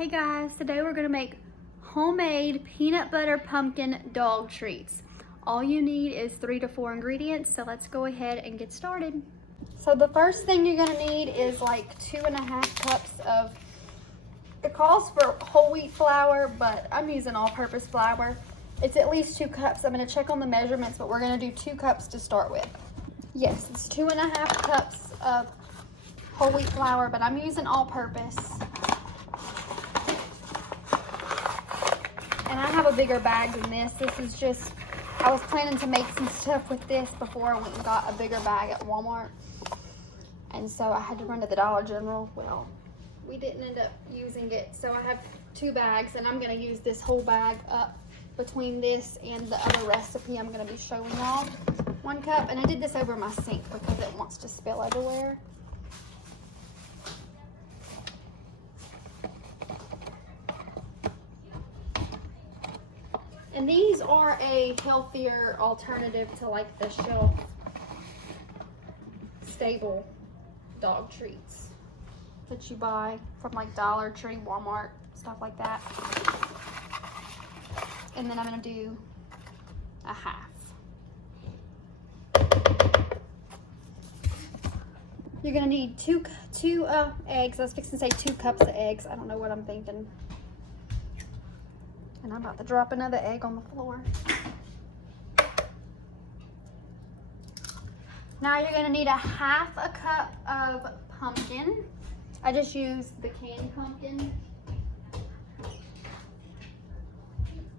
Hey guys, today we're gonna make homemade peanut butter pumpkin dog treats. All you need is 3 to 4 ingredients, so let's go ahead and get started. So the first thing you're gonna need is like 2.5 cups of, it calls for whole wheat flour, but I'm using all-purpose flour. It's at least 2 cups. I'm gonna check on the measurements, but we're gonna do 2 cups to start with. Yes, it's 2.5 cups of whole wheat flour, but I'm using all-purpose. And I have a bigger bag than this. This is just, I was planning to make some stuff with this before I went and got a bigger bag at Walmart. And so I had to run to the Dollar General. Well, we didn't end up using it. So I have 2 bags, and I'm gonna use this whole bag up between this and the other recipe I'm gonna be showing y'all. 1 cup, and I did this over my sink because it wants to spill everywhere. And these are a healthier alternative to like the shelf stable dog treats that you buy from like Dollar Tree, Walmart, stuff like that. And then I'm gonna do a half. You're gonna need two eggs. I was fixing to say 2 cups of eggs. I don't know what I'm thinking. And I'm about to drop another egg on the floor. Now you're gonna need a 1/2 cup of pumpkin. I just used the canned pumpkin.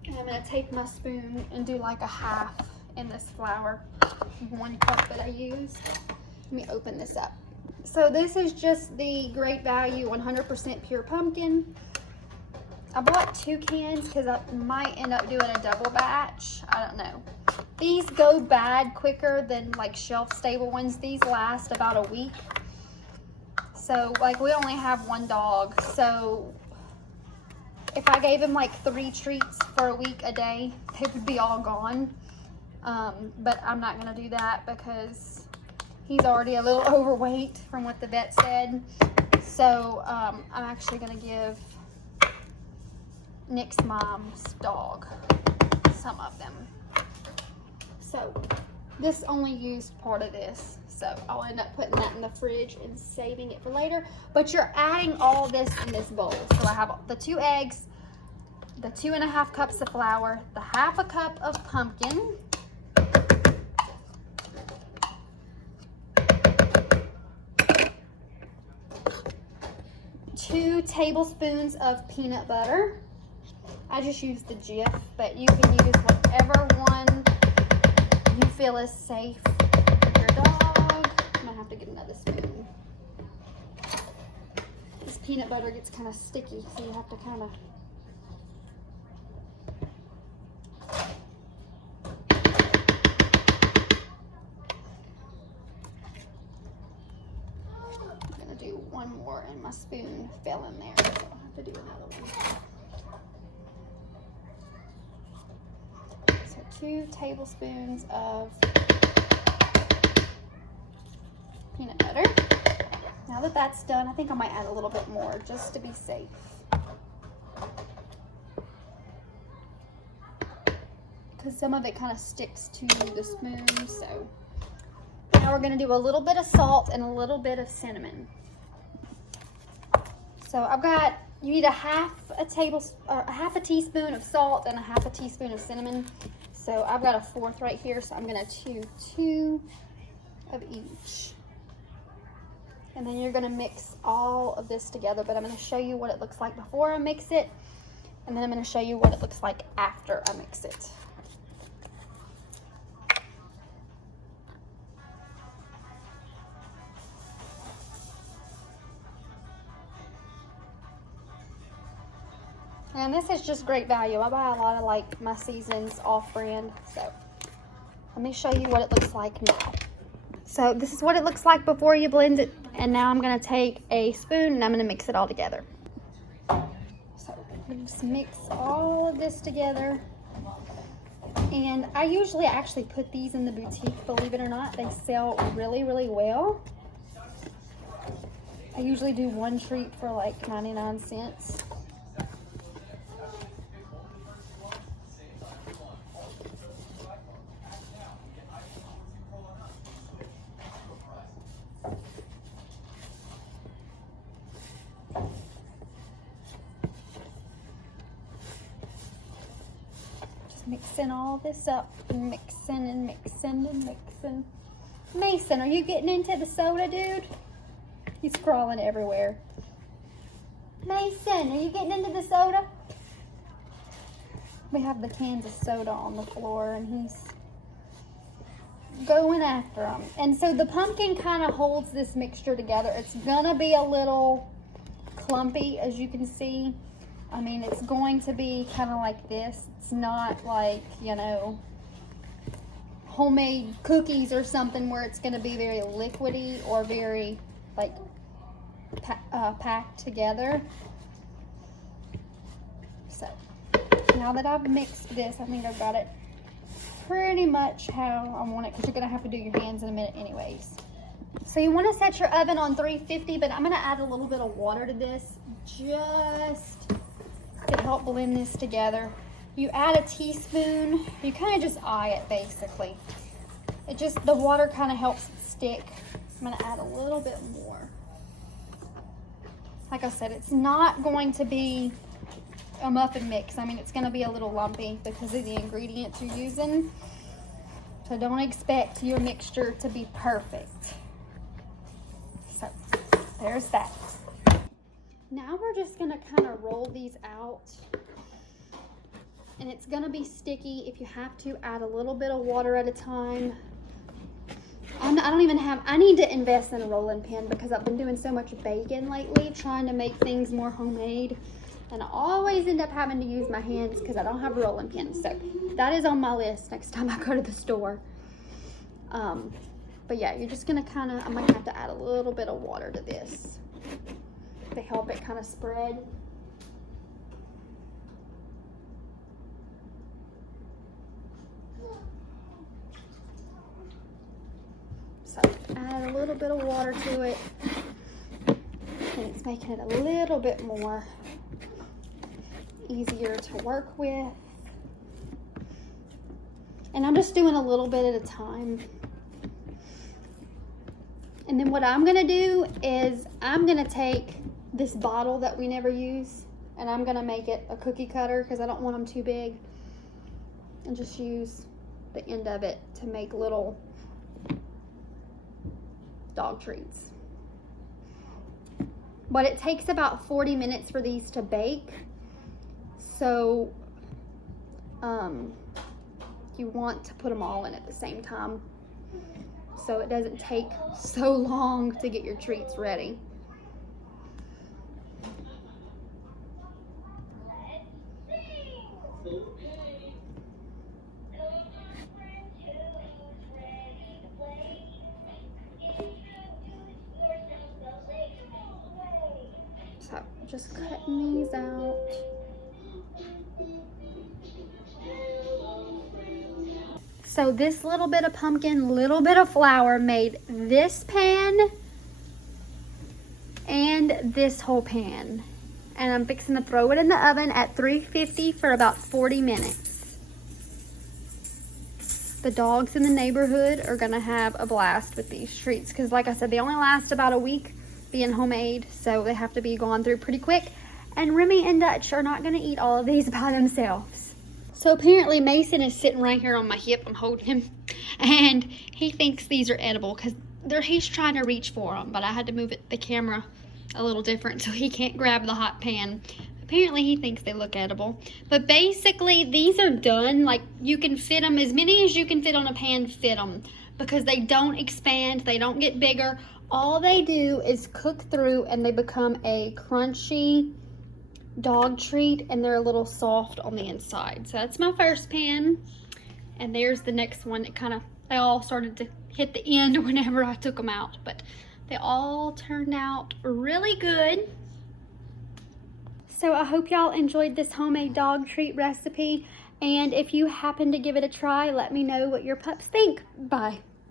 And I'm gonna take my spoon and do like a half in this flour. 1 cup that I used. Let me open this up. So this is just the Great Value 100% pure pumpkin. I bought 2 cans because I might end up doing a double batch. I don't know. These go bad quicker than like shelf stable ones. These last about a week. So like we only have 1 dog. So if I gave him like 3 treats for a week a day, they would be all gone. But I'm not gonna do that because he's already a little overweight from what the vet said. So I'm actually gonna give Nick's mom's dog some of them. So this only used part of this, so I'll end up putting that in the fridge and saving it for later. But you're adding all this in this bowl. So I have the 2 eggs, the 2.5 cups of flour, the 1/2 cup of pumpkin, two tablespoons of peanut butter. I just used the Jif, but you can use whatever one you feel is safe for your dog. I'm gonna have to get another spoon. This peanut butter gets kind of sticky, so you have to kind of. I'm gonna do 1 more, and my spoon fell in there, so I'll have to do another one. 2 tablespoons of peanut butter. Now that that's done, I think I might add a little bit more just to be safe. Because some of it kind of sticks to the spoon, so. Now we're gonna do a little bit of salt and a little bit of cinnamon. So I've got, you need a half a teaspoon of salt and a 1/2 teaspoon of cinnamon. So I've got a 1/4 right here, so I'm gonna do 2 of each. And then you're gonna mix all of this together, but I'm gonna show you what it looks like before I mix it, and then I'm gonna show you what it looks like after I mix it. And this is just Great Value. I buy a lot of like my seasons off brand. So let me show you what it looks like now. So this is what it looks like before you blend it. And now I'm gonna take a spoon and I'm gonna mix it all together. So just mix all of this together. And I usually actually put these in the boutique, believe it or not. They sell really, really well. I usually do 1 treat for like 99 cents. Mixing all this up, and mixing and mixing and mixing. Mason, are you getting into the soda, dude? He's crawling everywhere. Mason, are you getting into the soda? We have the cans of soda on the floor, and he's going after them. And so the pumpkin kind of holds this mixture together. It's gonna be a little clumpy, as you can see. I mean, it's going to be kind of like this. It's not like, you know, homemade cookies or something where it's going to be very liquidy or very, like, packed together. So, now that I've mixed this, I think I've got it pretty much how I want it, because you're going to have to do your hands in a minute anyways. So you want to set your oven on 350, but I'm going to add a little bit of water to this just to help blend this together. You add a teaspoon. You kind of just eye it basically. It just, the water kind of helps it stick. I'm going to add a little bit more. Like I said, it's not going to be a muffin mix. I mean, it's going to be a little lumpy because of the ingredients you're using. So don't expect your mixture to be perfect. So there's that. Now we're just gonna kind of roll these out, and it's gonna be sticky. If you have to, add a little bit of water at a time. I need to invest in a rolling pin because I've been doing so much baking lately, trying to make things more homemade, and I always end up having to use my hands because I don't have a rolling pin. So that is on my list next time I go to the store. But yeah, you're just gonna I'm gonna have to add a little bit of water to this to help it kind of spread. So add a little bit of water to it, and it's making it a little bit more easier to work with. And I'm just doing a little bit at a time. And then what I'm gonna do is I'm gonna take this bottle that we never use, and I'm gonna make it a cookie cutter because I don't want them too big, and just use the end of it to make little dog treats. But it takes about 40 minutes for these to bake, so you want to put them all in at the same time so it doesn't take so long to get your treats ready. So just cutting these out. So this little bit of pumpkin, little bit of flour made this pan and this whole pan. And I'm fixing to throw it in the oven at 350 for about 40 minutes. The dogs in the neighborhood are gonna have a blast with these treats because, like I said, they only last about a week being homemade, so they have to be gone through pretty quick. And Remy and Dutch are not gonna eat all of these by themselves. So apparently Mason is sitting right here on my hip. I'm holding him, and he thinks these are edible because he's trying to reach for them, but I had to move the camera a little different so he can't grab the hot pan. Apparently he thinks they look edible, but basically these are done. Like, you can fit them as many as you can fit on a pan, fit them, because they don't expand, they don't get bigger. All they do is cook through and they become a crunchy dog treat, and they're a little soft on the inside. So that's my first pan, and there's the next one. They all started to hit the end whenever I took them out, but they all turned out really good. So I hope y'all enjoyed this homemade dog treat recipe, and if you happen to give it a try, let me know what your pups think. Bye.